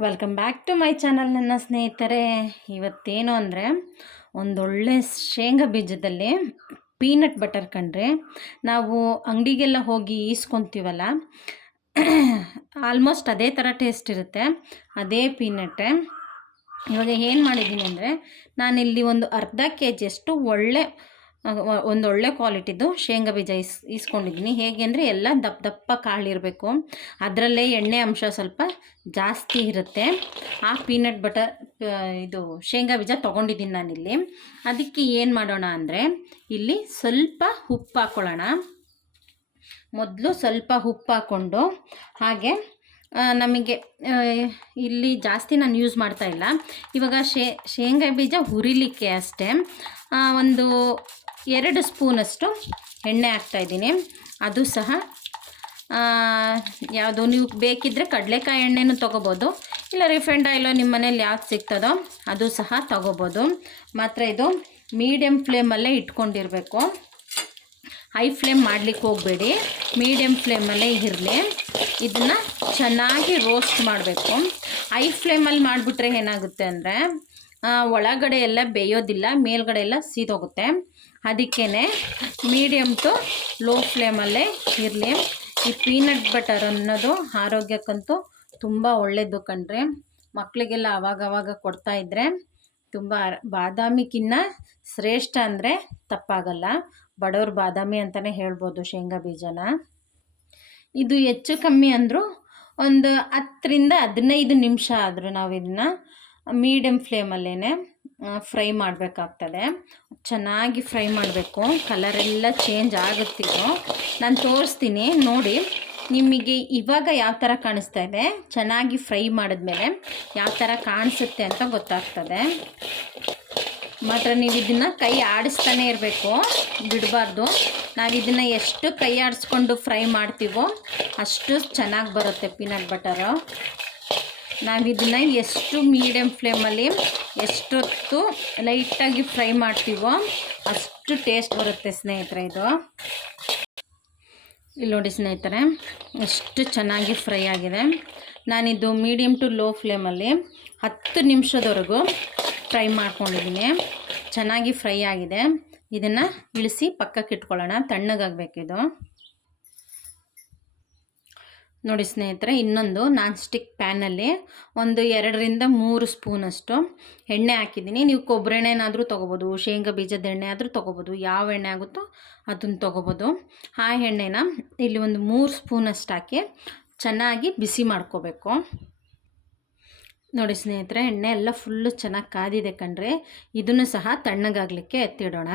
Welcome back to my channel ನನ್ನ ಸ್ನೇಹಿತರೆ. ಇವತ್ತೇನು ಅಂದರೆ, ಒಂದೊಳ್ಳೆ ಶೇಂಗಾ ಬೀಜದಲ್ಲಿ ಪೀನಟ್ ಬಟರ್ ಕಂಡ್ರೆ, ನಾವು ಅಂಗಡಿಗೆಲ್ಲ ಹೋಗಿ ಈಸ್ಕೊತೀವಲ್ಲ ಆಲ್ಮೋಸ್ಟ್ ಅದೇ ಥರ ಟೇಸ್ಟ್ ಇರುತ್ತೆ, ಅದೇ ಪೀನಟ್ಟೆ ಇವಾಗ ಏನು ಮಾಡಿದ್ದೀನಿ ಅಂದರೆ, ನಾನಿಲ್ಲಿ ಒಂದು ಅರ್ಧ ಕೆ ಜಿಯಷ್ಟು ಒಳ್ಳೆ ಒಂದು ಒಳ್ಳೆ ಕ್ವಾಲಿಟಿದು ಶೇಂಗಾ ಬೀಜ ಇಸ್, ಇಸ್ಕೊಂಡಿದ್ದೀನಿ. ಹೇಗೆ ಅಂದರೆ ಎಲ್ಲ ದಪ್ಪ ದಪ್ಪ ಕಾಳಿರಬೇಕು. ಅದರಲ್ಲೇ ಎಣ್ಣೆ ಅಂಶ ಸ್ವಲ್ಪ ಜಾಸ್ತಿ ಇರುತ್ತೆ. ಆ ಪೀನಟ್ ಬಟರ್ ಇದು ಶೇಂಗಾ ಬೀಜ ತೊಗೊಂಡಿದ್ದೀನಿ ನಾನಿಲ್ಲಿ. ಅದಕ್ಕೆ ಏನು ಮಾಡೋಣ ಅಂದರೆ ಇಲ್ಲಿ ಸ್ವಲ್ಪ ಉಪ್ಪು ಹಾಕ್ಕೊಳ್ಳೋಣ ಮೊದಲು ಸ್ವಲ್ಪ ಉಪ್ಪು ಹಾಕ್ಕೊಂಡು ಹಾಗೆ ನಮಗೆ ಇಲ್ಲಿ ಜಾಸ್ತಿ ನಾನು ಯೂಸ್ ಮಾಡ್ತಾ ಇಲ್ಲ. ಇವಾಗ ಶೇಂಗಾ ಬೀಜ ಹುರಿಲಿಕ್ಕೆ ಅಷ್ಟೇ. ಒಂದು ಎರಡು ಸ್ಪೂನಷ್ಟು ಎಣ್ಣೆ ಹಾಕ್ತಾಯಿದ್ದೀನಿ ಅದು ಸಹ ಯಾವುದು ನೀವು ಬೇಕಿದ್ದರೆ ಕಡಲೆಕಾಯಿ ಎಣ್ಣೆನೂ ತೊಗೋಬೋದು. ಇಲ್ಲ ರಿಫೈಂಡ್ ಆಯಿಲೋ ನಿಮ್ಮ ಮನೇಲಿ ಯಾವ್ದು ಸಿಗ್ತದೋ ಅದು ಸಹ ತೊಗೋಬೋದು. ಮಾತ್ರ ಇದು ಮೀಡಿಯಮ್ ಫ್ಲೇಮಲ್ಲೇ ಇಟ್ಕೊಂಡಿರಬೇಕು. ಹೈ ಫ್ಲೇಮ್ ಮಾಡಲಿಕ್ಕೆ ಹೋಗಬೇಡಿ. ಮೀಡಿಯಮ್ ಫ್ಲೇಮಲ್ಲೇ ಇರಲಿ. ಇದನ್ನು ಚೆನ್ನಾಗಿ ರೋಸ್ಟ್ ಮಾಡಬೇಕು. ಹೈ ಫ್ಲೇಮಲ್ಲಿ ಮಾಡಿಬಿಟ್ರೆ ಏನಾಗುತ್ತೆ ಅಂದರೆ ಒಳಗಡೆ ಎಲ್ಲ ಬೇಯೋದಿಲ್ಲ, ಮೇಲ್ಗಡೆ ಎಲ್ಲ ಸೀದೋಗುತ್ತೆ. ಅದಕ್ಕೇ ಮೀಡಿಯಮ್ ಟು ಲೋ ಫ್ಲೇಮಲ್ಲೇ ಇರಲಿ. ಈ ಪೀನಟ್ ಬಟರ್ ಅನ್ನೋದು ಆರೋಗ್ಯಕ್ಕಂತೂ ತುಂಬ ಒಳ್ಳೆಯದು ಕಣ್ರಿ. ಮಕ್ಕಳಿಗೆಲ್ಲ ಅವಾಗವಾಗ ಕೊಡ್ತಾ ಇದ್ದರೆ ತುಂಬ ಬಾದಾಮಿಗಿನ್ನ ಶ್ರೇಷ್ಠ ಅಂದರೆ ತಪ್ಪಾಗಲ್ಲ. ಬಡವ್ರ ಬಾದಾಮಿ ಅಂತಲೇ ಹೇಳ್ಬೋದು ಶೇಂಗಾ ಬೀಜನ. ಇದು ಹೆಚ್ಚು ಕಮ್ಮಿ ಅಂದರೂ ಒಂದು ಹತ್ತರಿಂದ ಹದಿನೈದು ನಿಮಿಷ ಆದರೂ ನಾವು ಇದನ್ನ ಮೀಡಿಯಮ್ ಫ್ಲೇಮಲ್ಲೇ ಫ್ರೈ ಮಾಡಬೇಕಾಗ್ತದೆ. ಚೆನ್ನಾಗಿ ಫ್ರೈ ಮಾಡಬೇಕು. ಕಲರೆಲ್ಲ ಚೇಂಜ್ ಆಗುತ್ತಿದ್ದು ನಾನು ತೋರಿಸ್ತೀನಿ, ನೋಡಿ. ನಿಮಗೆ ಇವಾಗ ಯಾವ ಥರ ಕಾಣಿಸ್ತಾ ಇದೆ? ಚೆನ್ನಾಗಿ ಫ್ರೈ ಮಾಡಿದ್ಮೇಲೆ ಯಾವ ಥರ ಕಾಣಿಸುತ್ತೆ ಅಂತ ಗೊತ್ತಾಗ್ತದೆ. ಮಾತ್ರ ನೀವು ಇದನ್ನು ಕೈ ಆಡಿಸ್ತಾನೆ ಇರಬೇಕು. ಬಿಡಬಾರ್ದು. ನಾವು ಇದನ್ನು ಎಷ್ಟು ಕೈ ಆಡಿಸ್ಕೊಂಡು ಫ್ರೈ ಮಾಡ್ತೀವೋ ಅಷ್ಟು ಚೆನ್ನಾಗಿ ಬರುತ್ತೆ ಪೀನಟ್ ಬಟರು. ನಾವು ಇದನ್ನು ಎಷ್ಟು ಮೀಡಿಯಮ್ ಫ್ಲೇಮಲ್ಲಿ ಎಷ್ಟೊತ್ತು ಲೈಟಾಗಿ ಫ್ರೈ ಮಾಡ್ತೀವೋ ಅಷ್ಟು ಟೇಸ್ಟ್ ಬರುತ್ತೆ ಸ್ನೇಹಿತರೆ ಇದು. ಇಲ್ಲಿ ನೋಡಿ ಸ್ನೇಹಿತರೆ, ಎಷ್ಟು ಚೆನ್ನಾಗಿ ಫ್ರೈ ಆಗಿದೆ. ನಾನಿದು ಮೀಡಿಯಮ್ ಟು ಲೋ ಫ್ಲೇಮಲ್ಲಿ ಹತ್ತು ನಿಮಿಷದವರೆಗೂ ಫ್ರೈ ಮಾಡ್ಕೊಂಡಿದ್ದೀನಿ. ಚೆನ್ನಾಗಿ ಫ್ರೈ ಆಗಿದೆ. ಇದನ್ನು ಇಳಿಸಿ ಪಕ್ಕಕ್ಕೆ ಇಟ್ಕೊಳ್ಳೋಣ. ತಣ್ಣಗಾಗಬೇಕಿದು ನೋಡಿ ಸ್ನೇಹಿತರೆ, ಇನ್ನೊಂದು ನಾನ್ ಸ್ಟಿಕ್ ಪ್ಯಾನಲ್ಲಿ ಒಂದು ಎರಡರಿಂದ ಮೂರು ಸ್ಪೂನಷ್ಟು ಎಣ್ಣೆ ಹಾಕಿದ್ದೀನಿ. ನೀವು ಕೊಬ್ಬರಿ ಎಣ್ಣೆನಾದರೂ ತೊಗೋಬೋದು, ಶೇಂಗಾ ಬೀಜದ ಎಣ್ಣೆ ಆದರೂ ತೊಗೋಬೋದು, ಯಾವ ಎಣ್ಣೆ ಆಗುತ್ತೋ ಅದನ್ನು ತೊಗೋಬೋದು. ಆ ಎಣ್ಣೆನ ಇಲ್ಲಿ ಒಂದು ಮೂರು ಸ್ಪೂನಷ್ಟು ಹಾಕಿ ಚೆನ್ನಾಗಿ ಬಿಸಿ ಮಾಡ್ಕೋಬೇಕು. ನೋಡಿ ಸ್ನೇಹಿತರೆ, ಎಣ್ಣೆ ಎಲ್ಲ ಫುಲ್ಲು ಚೆನ್ನಾಗಿ ಕಾದಿದೆ ಕಣ್ರಿ. ಇದನ್ನು ಸಹ ತಣ್ಣಗಾಗಲಿಕ್ಕೆ ಎತ್ತಿಡೋಣ.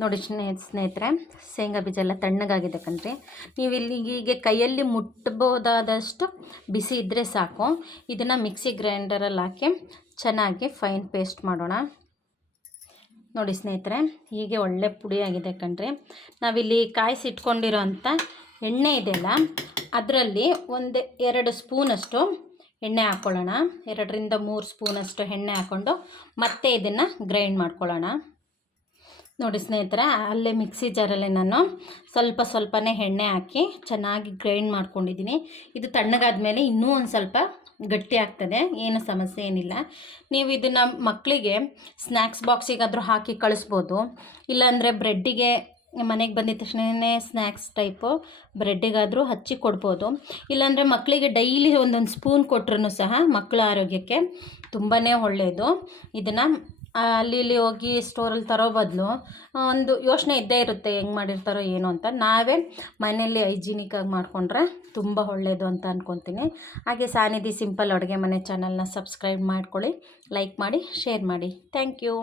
ನೋಡಿ ಸ್ನೇಹ, ಸ್ನೇಹಿತರೆ, ಶೇಂಗಾ ಬೀಜ ಎಲ್ಲ ತಣ್ಣಗಾಗಿದೆ ಕಣ್ರಿ. ನೀವು ಇಲ್ಲಿ ಹೀಗೆ ಕೈಯಲ್ಲಿ ಮುಟ್ಬೋದಾದಷ್ಟು ಬಿಸಿ ಇದ್ದರೆ ಸಾಕು. ಇದನ್ನು ಮಿಕ್ಸಿ ಗ್ರೈಂಡರಲ್ಲಿ ಹಾಕಿ ಚೆನ್ನಾಗಿ ಫೈನ್ ಪೇಸ್ಟ್ ಮಾಡೋಣ. ನೋಡಿ ಸ್ನೇಹಿತರೆ, ಹೀಗೆ ಒಳ್ಳೆ ಪುಡಿಯಾಗಿದೆ ಕಣ್ರಿ. ನಾವಿಲ್ಲಿ ಕಾಯಿಸಿ ಇಟ್ಕೊಂಡಿರೋ ಎಣ್ಣೆ ಇದೆಯಲ್ಲ, ಅದರಲ್ಲಿ ಒಂದು ಎರಡು ಸ್ಪೂನಷ್ಟು ಎಣ್ಣೆ ಹಾಕ್ಕೊಳ್ಳೋಣ ಎರಡರಿಂದ ಮೂರು ಸ್ಪೂನಷ್ಟು ಎಣ್ಣೆ ಹಾಕ್ಕೊಂಡು ಮತ್ತೆ ಇದನ್ನು ಗ್ರೈಂಡ್ ಮಾಡ್ಕೊಳ್ಳೋಣ. ನೋಡಿ ಸ್ನೇಹಿತರ, ಅಲ್ಲೇ ಮಿಕ್ಸಿ ಜಾರಲ್ಲೇ ನಾನು ಸ್ವಲ್ಪ ಸ್ವಲ್ಪನೇ ಎಣ್ಣೆ ಹಾಕಿ ಚೆನ್ನಾಗಿ ಗ್ರೈಂಡ್ ಮಾಡ್ಕೊಂಡಿದ್ದೀನಿ. ಇದು ತಣ್ಣಗಾದ ಮೇಲೆ ಇನ್ನೂ ಒಂದು ಸ್ವಲ್ಪ ಗಟ್ಟಿ ಆಗ್ತದೆ, ಏನು ಸಮಸ್ಯೆ ಏನಿಲ್ಲ. ನೀವು ಇದನ್ನು ಮಕ್ಕಳಿಗೆ ಸ್ನ್ಯಾಕ್ಸ್ ಬಾಕ್ಸಿಗಾದರೂ ಹಾಕಿ ಕಳಿಸ್ಬೋದು. ಇಲ್ಲಾಂದರೆ ಬ್ರೆಡ್ಡಿಗೆ, ಮನೆಗೆ ಬಂದಿದ ತಕ್ಷಣವೇ ಸ್ನ್ಯಾಕ್ಸ್ ಟೈಪು ಬ್ರೆಡ್ಡಿಗಾದರೂ ಹಚ್ಚಿ ಕೊಡ್ಬೋದು. ಇಲ್ಲಾಂದರೆ ಮಕ್ಕಳಿಗೆ ಡೈಲಿ ಒಂದೊಂದು ಸ್ಪೂನ್ ಕೊಟ್ರೂ ಸಹ ಮಕ್ಕಳ ಆರೋಗ್ಯಕ್ಕೆ ತುಂಬಾ ಒಳ್ಳೆಯದು ಇದನ್ನು ಅಲ್ಲಿ ಇಲ್ಲಿ ಹೋಗಿ ಸ್ಟೋರಲ್ಲಿ ತರೋ ಬದಲು ಒಂದು ಯೋಚನೆ ಇದ್ದೇ ಇರುತ್ತೆ ಹೆಂಗೆ ಮಾಡಿರ್ತಾರೋ ಏನು ಅಂತ. ನಾವೇ ಮನೆಯಲ್ಲಿ ಹೈಜಿನಿಕಾಗಿ ಮಾಡಿಕೊಂಡ್ರೆ ತುಂಬ ಒಳ್ಳೆಯದು ಅಂತ ಅಂದ್ಕೊತೀನಿ ಹಾಗೆ ಸಾನಿಧಿ ಸಿಂಪಲ್ ಅಡುಗೆ ಮನೆ ಚಾನಲ್ನ ಸಬ್ಸ್ಕ್ರೈಬ್ ಮಾಡ್ಕೊಳ್ಳಿ, ಲೈಕ್ ಮಾಡಿ, ಶೇರ್ ಮಾಡಿ. Thank you.